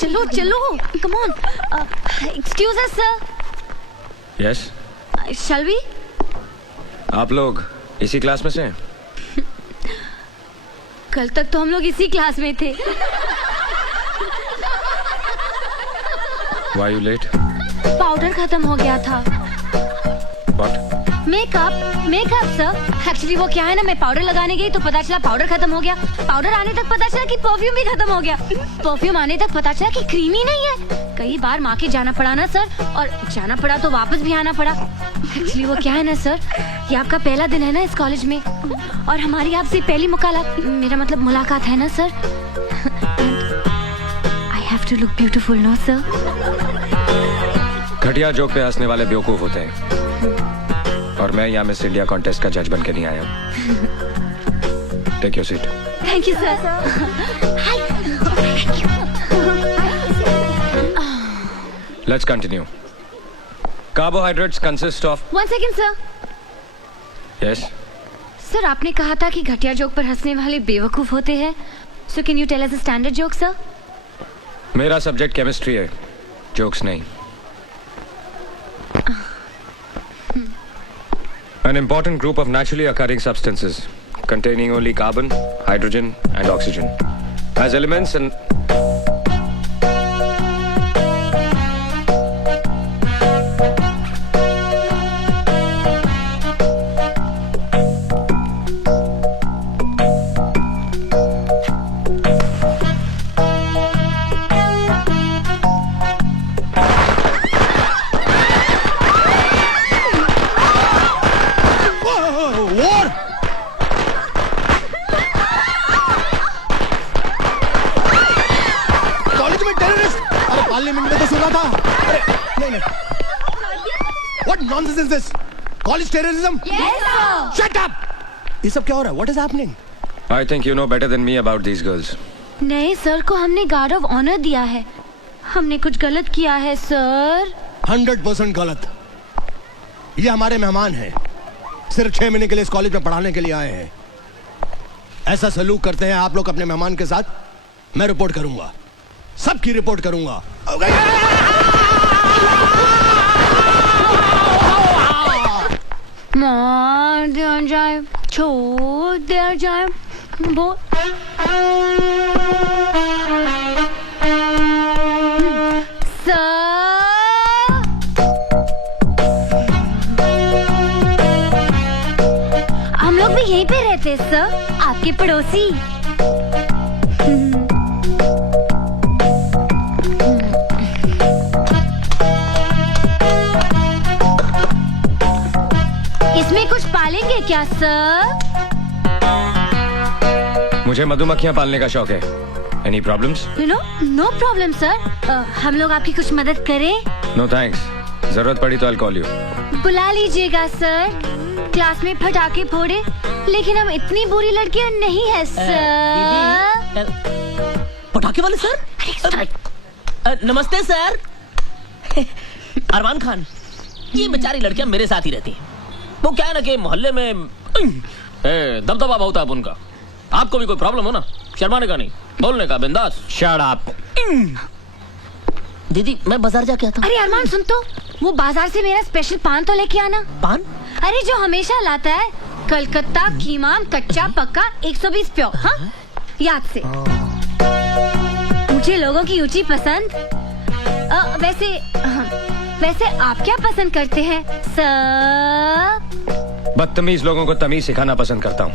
चलो चलो, come on. Excuse us sir. Yes. Shall we? आप लोग इसी क्लास में से हैं? कल तक तो हम लोग इसी क्लास में थे। Why you late? पाउडर खत्म हो गया था। What? Makeup sir. एक्चुअली वो क्या है ना, मैं पाउडर लगाने गई तो पता चला पाउडर खत्म हो गया। पाउडर आने तक पता चला कि परफ्यूम भी खत्म हो गया। परफ्यूम आने तक पता चला कि क्रीम ही नहीं है। कई बार माँ के जाना पड़ा ना सर, और जाना पड़ा तो वापस भी आना पड़ा। एक्चुअली वो क्या है ना सर, ये आपका पहला दिन है ना इस कॉलेज में, और हमारी आपसे पहली मुलाकात है ना sir. I have to look beautiful no sir. घटिया जोक पे हंसने वाले बेवकूफ होते हैं, और मैं यहाँ मिस इंडिया कॉन्टेस्ट का जज बन के नहीं आया। Take your seat. Thank you sir. Let's continue. Carbohydrates consist of. 1 second sir. Yes. Sir आपने कहा था कि घटिया जोक पर हंसने वाले बेवकूफ होते हैं। So can you tell us a standard joke sir? मेरा सब्जेक्ट केमिस्ट्री है, जोक्स नहीं। An important group of naturally occurring substances containing only carbon, hydrogen and oxygen as elements and What nonsense is this? College terrorism? Yes sir. Shut up! ये सब क्या हो रहा है? What is happening? I think you know better than me about these girls. नहीं sir को हमने guard of honour दिया है। हमने कुछ गलत किया है सर। 100% गलत। ये हमारे मेहमान हैं, सिर्फ 6 महीने के लिए इस कॉलेज में पढ़ाने के लिए आए हैं। ऐसा सलूक करते हैं आप लोग अपने मेहमान के साथ? मैं रिपोर्ट करूंगा, सबकी रिपोर्ट करूंगा। मार दिया जाए, छोड़ दिया जाए, वो हम लोग भी यहीं पे रहते सर, आपके पड़ोसी। इसमें कुछ पालेंगे क्या सर? मुझे मधुमक्खियां पालने का शौक है। Any problems? No problem sir. हम लोग आपकी कुछ मदद करें? No thanks. जरूरत पड़ी तो I'll call you. बुला लीजिएगा सर। क्लास में पटाखे फोड़े, लेकिन हम इतनी बुरी लड़कियां नहीं है सर। पटाखे वाले सर? नमस्ते सर। अरमान खान, ये बेचारी लड़कियां मेरे साथ ही रहती हैं। वो क्या है ना कि मोहल्ले में दबदबा बहुत है उनका। आपको भी कोई प्रॉब्लम हो ना, शर्माने का नहीं, बोलने का, बिंदास। Shut up. दीदी मैं बाजार जाके आता हूँ। अरे अरमान सुन तो, वो बाजार से मेरा स्पेशल पान तो लेके आना। पान? अरे जो हमेशा लाता है, कलकत्ता कीमाम कच्चा पक्का 120 प्योर। हाँ याद से। मुझे लोगों की ऊंची पसंद। वैसे आप क्या पसंद करते हैं सर? बदतमीज लोगों को तमीज सिखाना पसंद करता हूँ।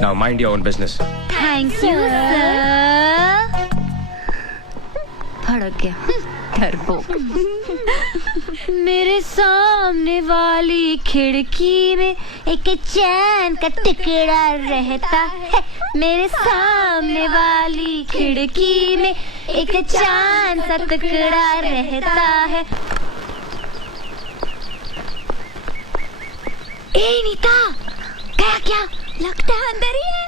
Now mind your own business. Thank you sir. भड़क गया डरपोक। मेरे सामने वाली खिड़की में एक चैन का टुकड़ा रहता है। मेरे सामने वाली खिड़की में एक चांद सा टुकड़ा रहता है। ए नीता, क्या लगता है अंदर ही है।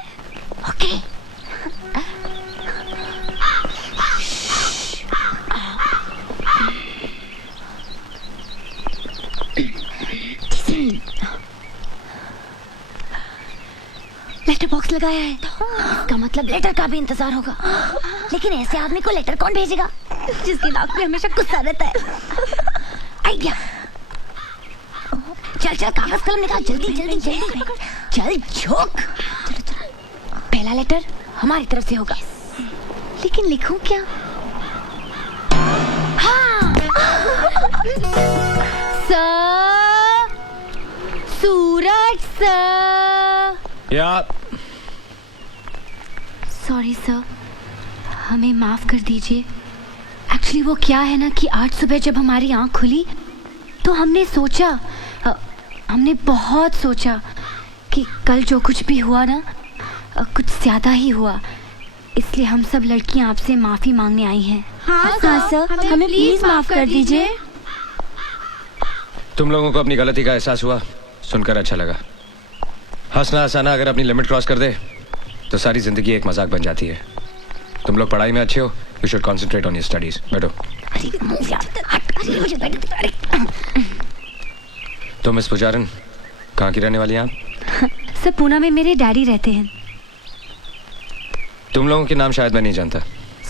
ओके। लेटर बॉक्स मास्क लगाया है, इसका मतलब लेटर का भी इंतजार होगा। लेकिन ऐसे आदमी को लेटर कौन भेजेगा जिसकी नाक पे हमेशा गुस्सा रहता है? आइडिया। चल चल कागज कलम निकाल, जल्दी जल्दी जल्दी, चल झोंक। पहला लेटर हमारी तरफ से होगा, लेकिन लिखूं क्या? हाँ। सर, सूरज सर। या सॉरी सर, हमें माफ कर दीजिए। एक्चुअली वो क्या है ना कि आज सुबह जब हमारी आंख खुली तो हमने सोचा, हमने बहुत सोचा कि कल जो कुछ भी हुआ ना कुछ ज्यादा ही हुआ, इसलिए हम सब लड़कियां आपसे माफी मांगने आई हैं। हाँ सर, हमें प्लीज माफ कर दीजिए। तुम लोगों को अपनी गलती का एहसास हुआ, सुनकर अच्छा लगा। हंसना हंसाना अगर अपनी लिमिट क्रॉस कर दे तो सारी जिंदगी एक मजाक बन जाती है। तुम लोग पढ़ाई में अच्छे हो, you should concentrate on your studies. बैठो। तो मिस पुजारन, कहाँ की रहने वाली हैं आप? सर, पूना में मेरे डैडी रहते हैं। तुम लोगों के नाम शायद मैं नहीं जानता।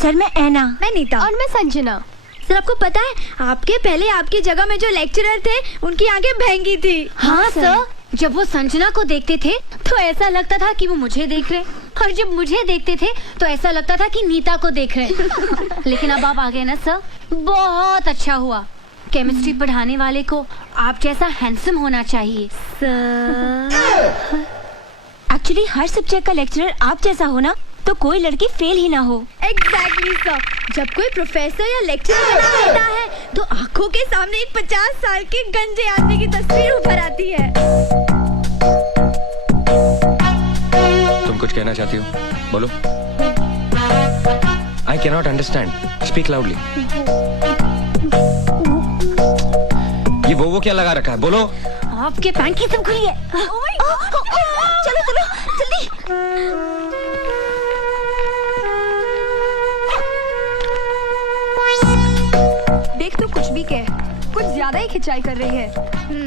सर मैं ऐना। मैं नीता। और मैं संजना। सर आपको पता है, आपके पहले आपकी जगह में जो लेक्चरर थे उनकी आंखें भैंगी थी। हाँ सर, जब वो संजना को देखते थे तो ऐसा लगता था कि वो मुझे देख रहे, और जब मुझे देखते थे तो ऐसा लगता था कि नीता को देख रहे। लेकिन अब आप आ गए ना सर, बहुत अच्छा हुआ। केमिस्ट्री पढ़ाने वाले को आप जैसा हैंडसम होना चाहिए सर। एक्चुअली हर सब्जेक्ट का लेक्चरर आप जैसा हो ना तो कोई लड़की फेल ही ना हो। एग्जैक्टली सर, जब कोई प्रोफेसर या लेक्चरर होता है तो आंखों के सामने एक 50 साल के गंजे आदमी की तस्वीर उभर आती है। तुम कुछ कहना चाहती हो? बोलो। I can not understand, speak loudly. ये वो क्या लगा रखा है? बोलो। आपके पैंट की सब खुली है। चलो चलो जल्दी। देख तू कुछ भी कह, कुछ ज्यादा ही खिंचाई कर रही है।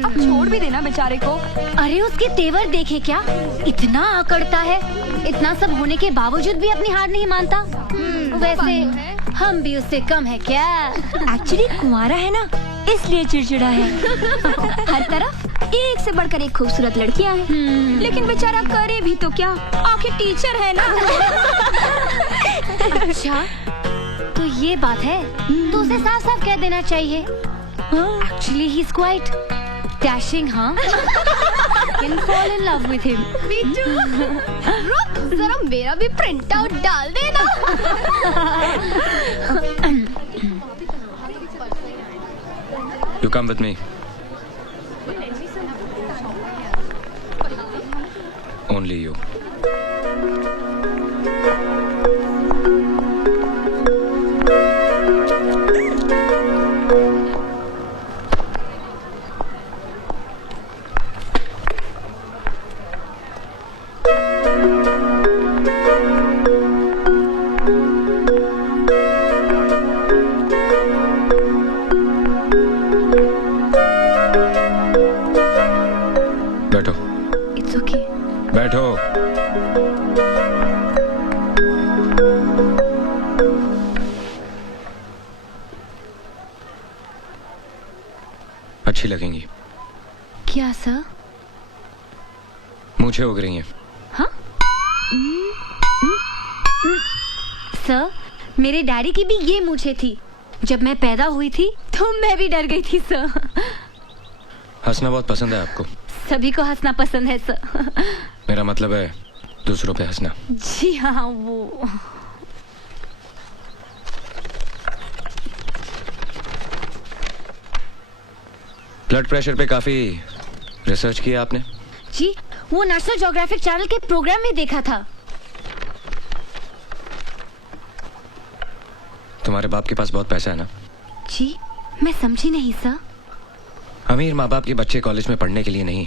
अब छोड़ भी देना बेचारे को। अरे उसके तेवर देखे क्या, इतना आकड़ता है। इतना सब होने के बावजूद भी अपनी हार नहीं मानता। वैसे हम भी उससे कम है क्या? एक्चुअली कुंवारा है ना, इसलिए चिड़चिड़ा है। हर तरफ एक से बढ़कर एक खूबसूरत लड़कियां हैं, लेकिन बेचारा करे भी तो क्या, आखिर टीचर है ना। अच्छा, तो ये बात है, तो उसे साफ साफ कह देना चाहिए। Actually he is quite dashing, हाँ। Can fall in love with him. रुक, जरा मेरा भी प्रिंट आउट डाल देना। You come with me. Only you. बैठो। It's okay. बैठो। अच्छी लगेंगी। क्या सर? मूछें उग रही हैं। हाँ? सर, मेरे डैडी की भी ये मूछें थी। जब मैं पैदा हुई थी तो मैं भी डर गई थी सर। हंसना बहुत पसंद है आपको। सभी को हंसना पसंद है सर। मेरा मतलब है दूसरों पे हंसना। जी हाँ, वो ब्लड प्रेशर पे काफी रिसर्च किया आपने? जी, वो नेशनल ज्योग्राफिक चैनल के प्रोग्राम में देखा था। तुम्हारे बाप के पास बहुत पैसा है ना? जी, मैं समझी नहीं सर। अमीर माँ बाप के बच्चे कॉलेज में पढ़ने के लिए नहीं,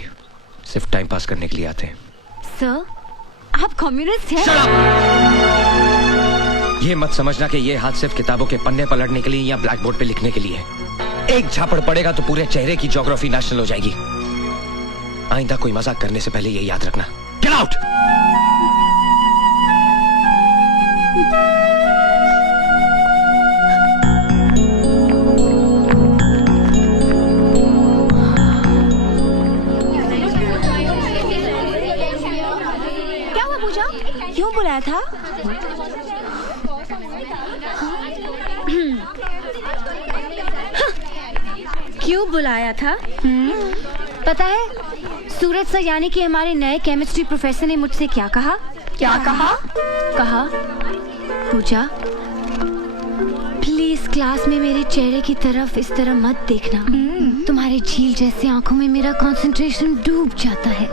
सिर्फ टाइम पास करने के लिए आते हैं। सर, आप कम्युनिस्ट हैं? ये मत समझना कि ये हाथ सिर्फ किताबों के पन्ने पलटने के लिए या ब्लैक बोर्ड पे लिखने के लिए है। एक झापड़ पड़ेगा तो पूरे चेहरे की ज्योग्राफी नेशनल हो जाएगी। आइंदा कोई मजाक करने से पहले ये याद रखना। Get out. क्या हुआ पूजा? क्यों बुलाया था? क्यों बुलाया था? पता है सूरज सर यानी कि हमारे नए केमिस्ट्री प्रोफेसर ने मुझसे क्या कहा? क्या कहा? कहा पूजा प्लीज क्लास में मेरे चेहरे की तरफ इस तरह मत देखना। तुम्हारे झील जैसी आंखों में मेरा कंसंट्रेशन डूब जाता है।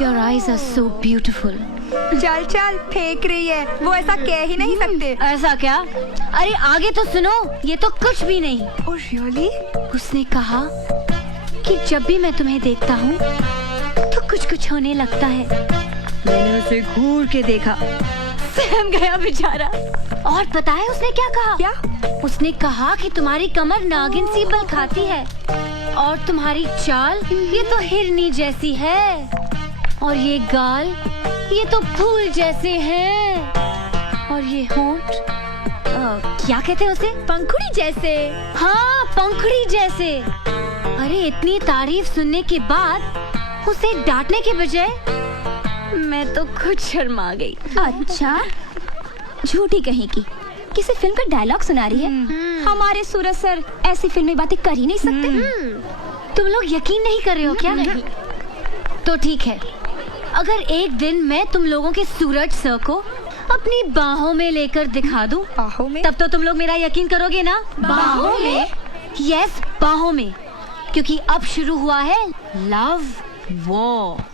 Your eyes are so beautiful। चल चल फेंक रही है, वो ऐसा कह ही नहीं सकते। ऐसा क्या? अरे आगे तो सुनो, ये तो कुछ भी नहीं। Oh really? उसने कहा कि जब भी मैं तुम्हें देखता हूँ तो कुछ कुछ होने लगता है। मैंने उसे घूर के देखा, सहम गया बेचारा। और पता है उसने क्या कहा? क्या? उसने कहा कि तुम्हारी कमर नागिन सी बल खाती है और तुम्हारी चाल ये तो हिरनी जैसी है और ये गाल ये तो फूल जैसे हैं और ये होंठ क्या कहते हैं उसे? पंखुड़ी जैसे। हाँ पंखुड़ी जैसे। अरे इतनी तारीफ सुनने के बाद उसे डांटने के बजाय मैं तो खुद शर्मा गई। अच्छा झूठी कहीं की किसी फिल्म का डायलॉग सुना रही है। हमारे सूरज सर ऐसी फिल्मी बातें कर ही नहीं सकते। तुम लोग यकीन नहीं कर रहे हो क्या? नहीं। तो ठीक है, अगर एक दिन मैं तुम लोगों के सूरज सर को अपनी बाहों में लेकर दिखा दूं, बाहों में? तब तो तुम लोग मेरा यकीन करोगे ना? बाहों में? यस बाहों में, क्योंकि अब शुरू हुआ है लव वॉर।